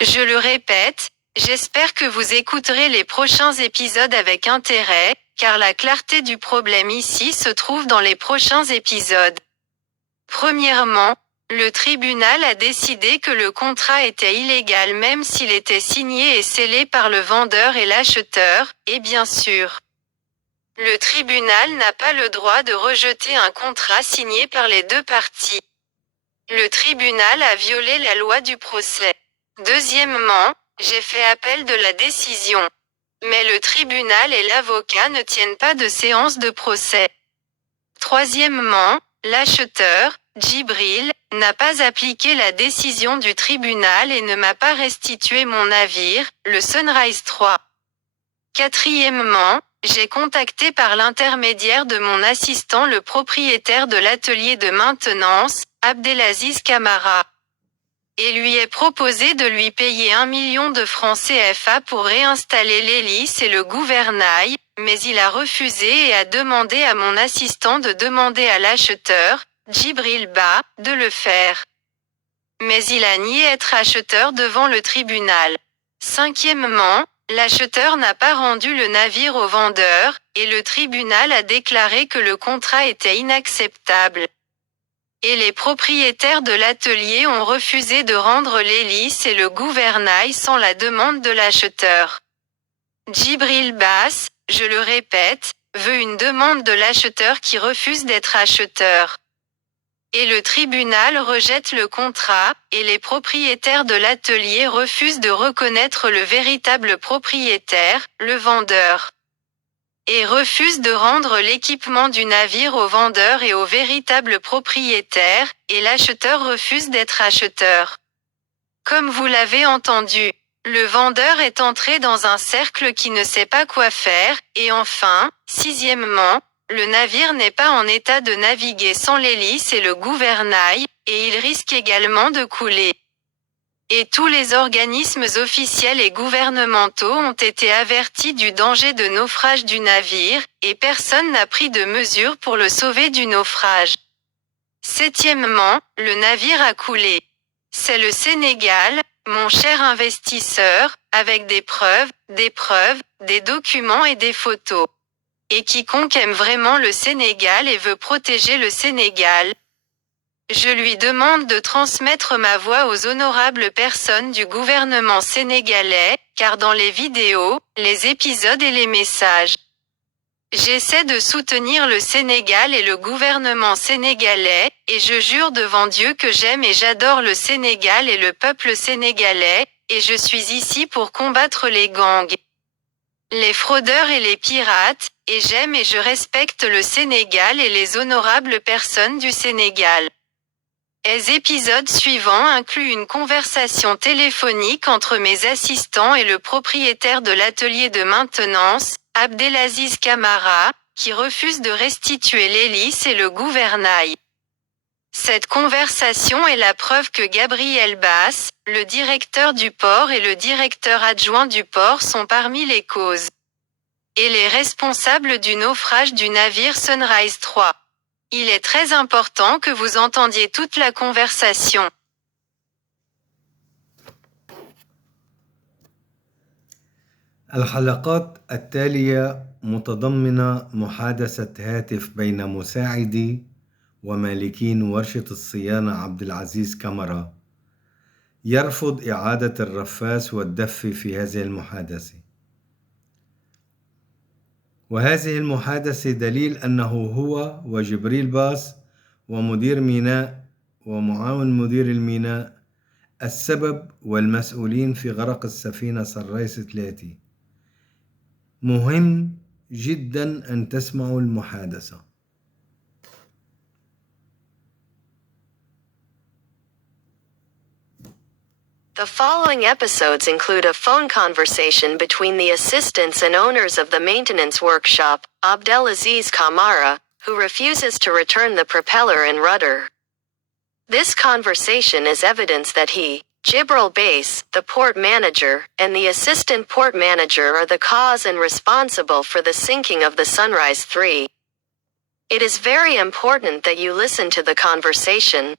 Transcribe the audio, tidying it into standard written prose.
Je le répète, j'espère que vous écouterez les prochains épisodes avec intérêt, car la clarté du problème ici se trouve dans les prochains épisodes. Premièrement, le tribunal a décidé que le contrat était illégal même s'il était signé et scellé par le vendeur et l'acheteur, et bien sûr. Le tribunal n'a pas le droit de rejeter un contrat signé par les deux parties. Le tribunal a violé la loi du procès. Deuxièmement, j'ai fait appel de la décision. Mais le tribunal et l'avocat ne tiennent pas de séance de procès. Troisièmement, l'acheteur, Djibril, n'a pas appliqué la décision du tribunal et ne m'a pas restitué mon navire, le Sunrise 3. Quatrièmement, j'ai contacté par l'intermédiaire de mon assistant le propriétaire de l'atelier de maintenance, Abdelaziz Camara. Et lui ai proposé de lui payer 1 million de francs CFA pour réinstaller l'hélice et le gouvernail, mais il a refusé et a demandé à mon assistant de demander à l'acheteur, Djibril Ba, de le faire. Mais il a nié être acheteur devant le tribunal. Cinquièmement, l'acheteur n'a pas rendu le navire au vendeur, et le tribunal a déclaré que le contrat était inacceptable. Et les propriétaires de l'atelier ont refusé de rendre l'hélice et le gouvernail sans la demande de l'acheteur. Djibril Bass, je le répète, veut une demande de l'acheteur qui refuse d'être acheteur. Et le tribunal rejette le contrat, et les propriétaires de l'atelier refusent de reconnaître le véritable propriétaire, le vendeur. Et refuse de rendre l'équipement du navire au vendeur et au véritable propriétaire, et l'acheteur refuse d'être acheteur. Comme vous l'avez entendu, le vendeur est entré dans un cercle qui ne sait pas quoi faire, et enfin, sixièmement, le navire n'est pas en état de naviguer sans l'hélice et le gouvernail, et il risque également de couler. Et tous les organismes officiels et gouvernementaux ont été avertis du danger de naufrage du navire, et personne n'a pris de mesures pour le sauver du naufrage. Septièmement, le navire a coulé. C'est le Sénégal, mon cher investisseur, avec des preuves, des documents et des photos. Et quiconque aime vraiment le Sénégal et veut protéger le Sénégal, je lui demande de transmettre ma voix aux honorables personnes du gouvernement sénégalais, car dans les vidéos, les épisodes et les messages, j'essaie de soutenir le Sénégal et le gouvernement sénégalais, et je jure devant Dieu que j'aime et j'adore le Sénégal et le peuple sénégalais, et je suis ici pour combattre les gangs, les fraudeurs et les pirates, et j'aime et je respecte le Sénégal et les honorables personnes du Sénégal. Les épisodes suivants incluent une conversation téléphonique entre mes assistants et le propriétaire de l'atelier de maintenance, Abdelaziz Camara, qui refuse de restituer l'hélice et le gouvernail. Cette conversation est la preuve que Gabriel Bass, le directeur du port et le directeur adjoint du port sont parmi les causes et les responsables du naufrage du navire Sunrise 3. Il est très important que vous entendiez toute la conversation. الحلقات التالية متضمنة محادثة هاتف بين مساعدي ومالكين ورشة الصيانة عبد العزيز كاميرا. يرفض إعادة الرفاس والدف في هذه المحادثة. وهذه المحادثة دليل أنه هو وجبريل باس ومدير ميناء ومعاون مدير الميناء السبب والمسؤولين في غرق السفينة سرايس 3. مهم جدا أن تسمعوا المحادثة. The following episodes include a phone conversation between the assistants and owners of the maintenance workshop, Abdelaziz Kamara, who refuses to return the propeller and rudder. This conversation is evidence that he, Jibril Bass, the port manager, and the assistant port manager are the cause and responsible for the sinking of the Sunrise 3. It is very important that you listen to the conversation,